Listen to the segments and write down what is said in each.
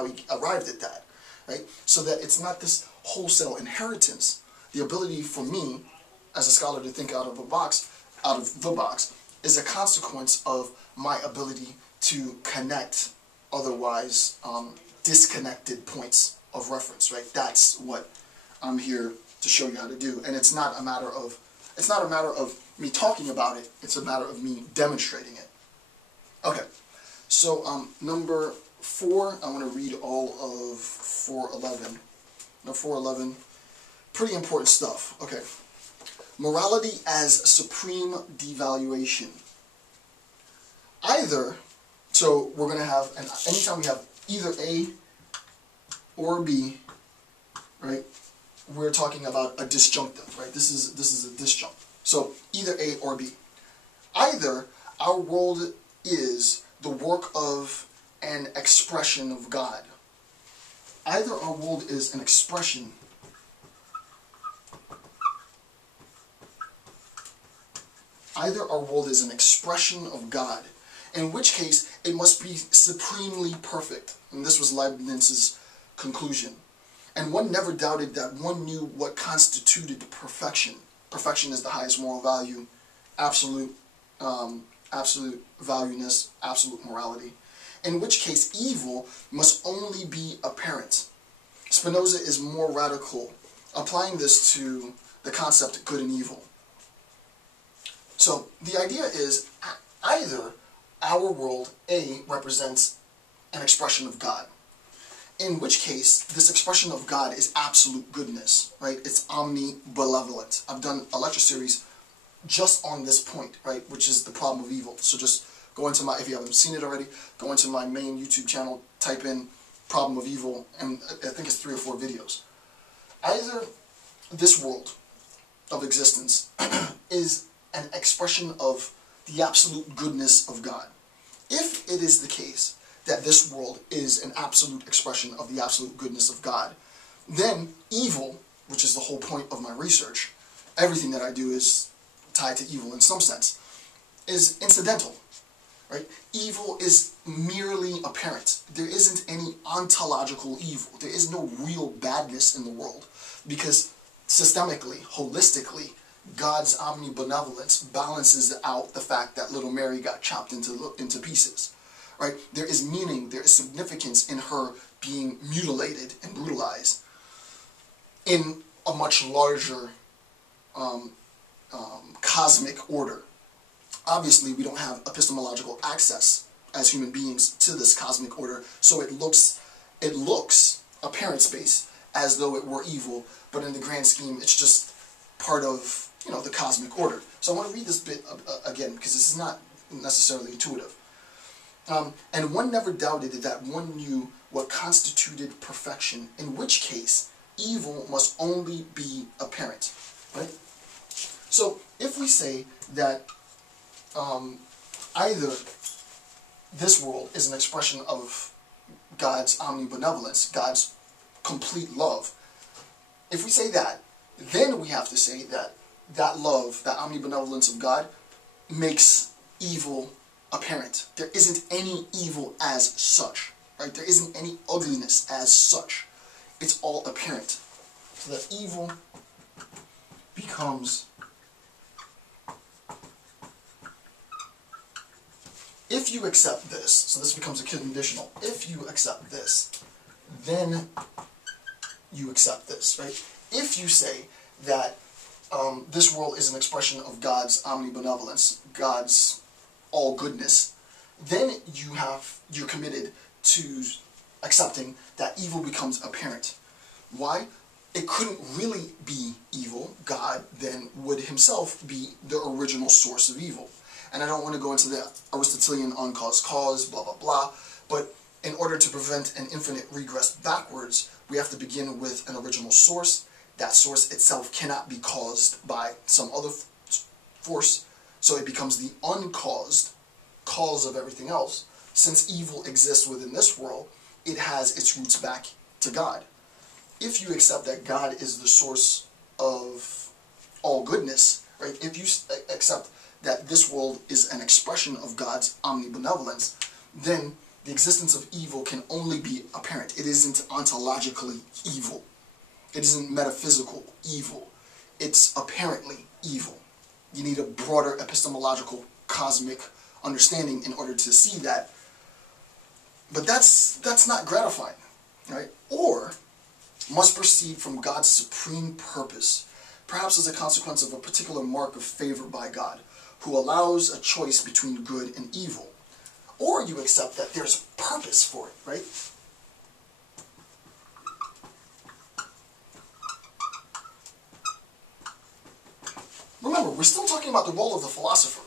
how he arrived at that, right? So that it's not this wholesale inheritance. The ability for me, as a scholar, to think out of the box, is a consequence of my ability to connect otherwise disconnected points of reference, right? That's what I'm here to show you how to do, and it's not a matter of me talking about it. It's a matter of me demonstrating it. Okay, so number 4, I want to read all of 411. No, 411, pretty important stuff. Okay, morality as supreme devaluation. Either, so we're going to have, and anytime we have either A or B, right? We're talking about a disjunctive, right? This is a disjunct. So either A or B. Either our world is the work of an expression of God. Either our world is an expression of God, in which case it must be supremely perfect. And this was Leibniz's conclusion. And one never doubted that one knew what constituted perfection. Perfection is the highest moral value, absolute valueness, absolute morality. In which case evil must only be apparent. Spinoza is more radical, applying this to the concept good and evil. So the idea is either our world, A, represents an expression of God, in which case this expression of God is absolute goodness, right? It's omnibenevolent. I've done a lecture series just on this point, right, which is the problem of evil. So just go into my, if you haven't seen it already, go into my main YouTube channel, type in problem of evil, and I think it's 3 or 4 videos. Either this world of existence is an expression of the absolute goodness of God. If it is the case that this world is an absolute expression of the absolute goodness of God, then evil, which is the whole point of my research, everything that I do is tied to evil in some sense, is incidental, right? Evil is merely apparent. There isn't any ontological evil. There is no real badness in the world, because systemically, holistically, God's omnibenevolence balances out the fact that little Mary got chopped into pieces, right? There is meaning, there is significance in her being mutilated and brutalized in a much larger cosmic order. Obviously, we don't have epistemological access as human beings to this cosmic order, so it looks apparent space as though it were evil, but in the grand scheme, it's just part of, you know, the cosmic order. So I want to read this bit again, because this is not necessarily intuitive. And one never doubted that one knew what constituted perfection, in which case evil must only be apparent, right? So if we say that either this world is an expression of God's omnibenevolence, God's complete love, if we say that, then we have to say that that love, that omnibenevolence of God, makes evil apparent. There isn't any evil as such, right? There isn't any ugliness as such. It's all apparent. So that evil becomes, if you accept this, so this becomes a conditional, if you accept this, then you accept this, right? If you say that this world is an expression of God's omnibenevolence, God's all goodness, then you're committed to accepting that evil becomes apparent. Why? It couldn't really be evil. God then would himself be the original source of evil. And I don't want to go into the Aristotelian uncaused cause, blah, blah, blah, but in order to prevent an infinite regress backwards, we have to begin with an original source. That source itself cannot be caused by some other force, so it becomes the uncaused cause of everything else. Since evil exists within this world, it has its roots back to God. If you accept that God is the source of all goodness, right? If you accept that this world is an expression of God's omnibenevolence, then the existence of evil can only be apparent. It isn't ontologically evil. It isn't metaphysical evil. It's apparently evil. You need a broader epistemological, cosmic understanding in order to see that. But that's not gratifying, right? Or must proceed from God's supreme purpose, perhaps as a consequence of a particular mark of favor by God, who allows a choice between good and evil. Or you accept that there's purpose for it, right? Remember, we're still talking about the role of the philosopher.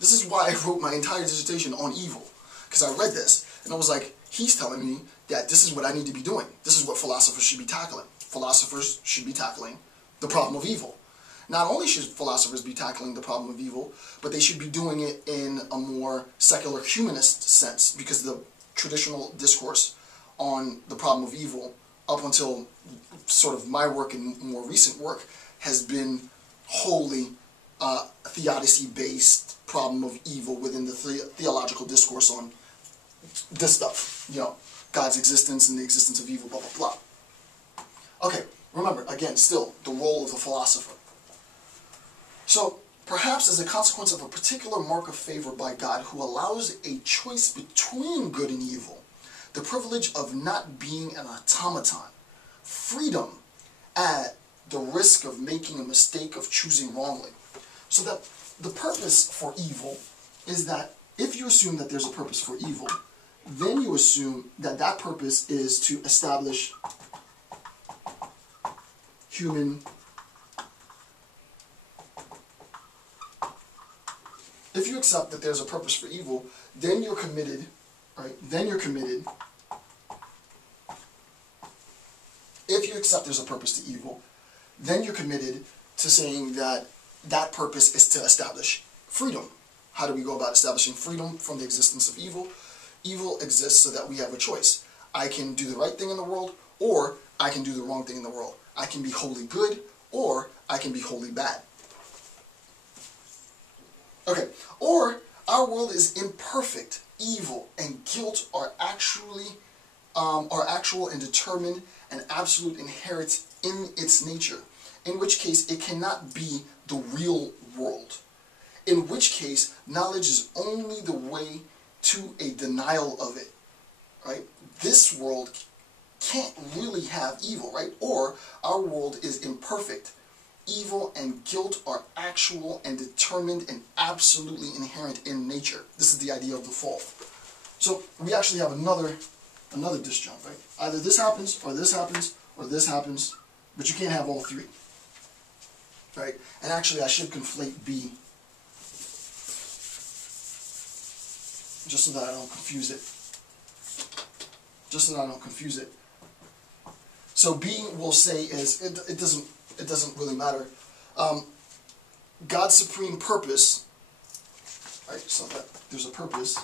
This is why I wrote my entire dissertation on evil, because I read this, and I was like, he's telling me that this is what I need to be doing. This is what philosophers should be tackling. Philosophers should be tackling the problem of evil. Not only should philosophers be tackling the problem of evil, but they should be doing it in a more secular humanist sense, because the traditional discourse on the problem of evil, up until sort of my work and more recent work, has been wholly theodicy-based problem of evil within the theological discourse on this stuff, you know, God's existence and the existence of evil, blah, blah, blah. Okay, remember, again, still, the role of the philosopher. So, perhaps as a consequence of a particular mark of favor by God who allows a choice between good and evil, the privilege of not being an automaton, freedom at the risk of making a mistake of choosing wrongly. So that the purpose for evil is that if you assume that there's a purpose for evil, then you assume that that purpose is to establish human. If you accept that there's a purpose for evil, then you're committed, right? Then you're committed. If you accept there's a purpose to evil, then you're committed to saying that that purpose is to establish freedom. How do we go about establishing freedom from the existence of evil? Evil exists so that we have a choice. I can do the right thing in the world, or I can do the wrong thing in the world. I can be wholly good, or I can be wholly bad. Okay, or our world is imperfect. Evil and guilt are actual and determined and absolute inherent in its nature, in which case it cannot be the real world, in which case knowledge is only the way to a denial of it, right? This world can't really have evil, right? Or our world is imperfect. Evil and guilt are actual and determined and absolutely inherent in nature. This is the idea of the fall. So we actually have another disjunct, right? Either this happens, or this happens, or this happens, but you can't have all three, right? And actually I should conflate B, just so that I don't confuse it. Just so that I don't confuse it. So B will say is, it doesn't really matter. God's supreme purpose, right? So that there's a purpose.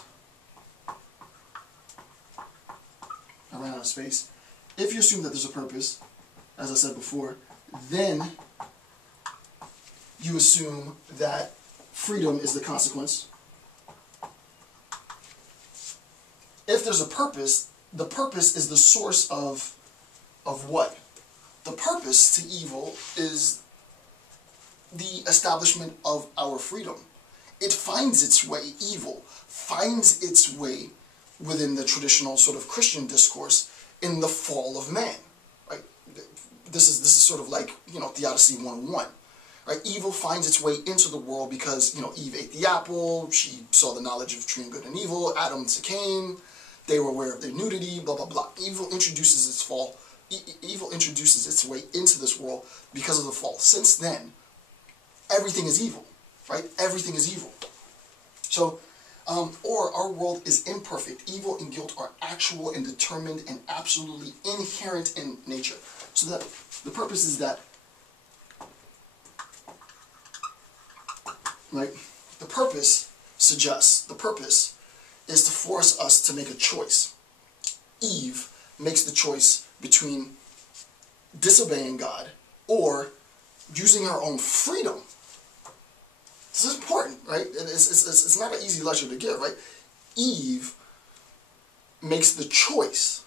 I ran out of space. If you assume that there's a purpose, as I said before, then you assume that freedom is the consequence. If there's a purpose, the purpose is the source of what? The purpose to evil is the establishment of our freedom. It finds its way, evil finds its way within the traditional sort of Christian discourse in the fall of man, right? This is sort of like, you know, Theodicy 101, right? Evil finds its way into the world because, you know, Eve ate the apple, she saw the knowledge of tree and good and evil, Adam came, they were aware of their nudity, blah, blah, blah. Evil introduces its fall. Evil introduces its way into this world because of the fall. Since then, everything is evil, right? Everything is evil. So, or our world is imperfect. Evil and guilt are actual and determined and absolutely inherent in nature. So that the purpose is that, right? The purpose suggests, the purpose is to force us to make a choice. Eve makes the choice between disobeying God or using her own freedom. This is important, right? It's not an easy lecture to give, right? Eve makes the choice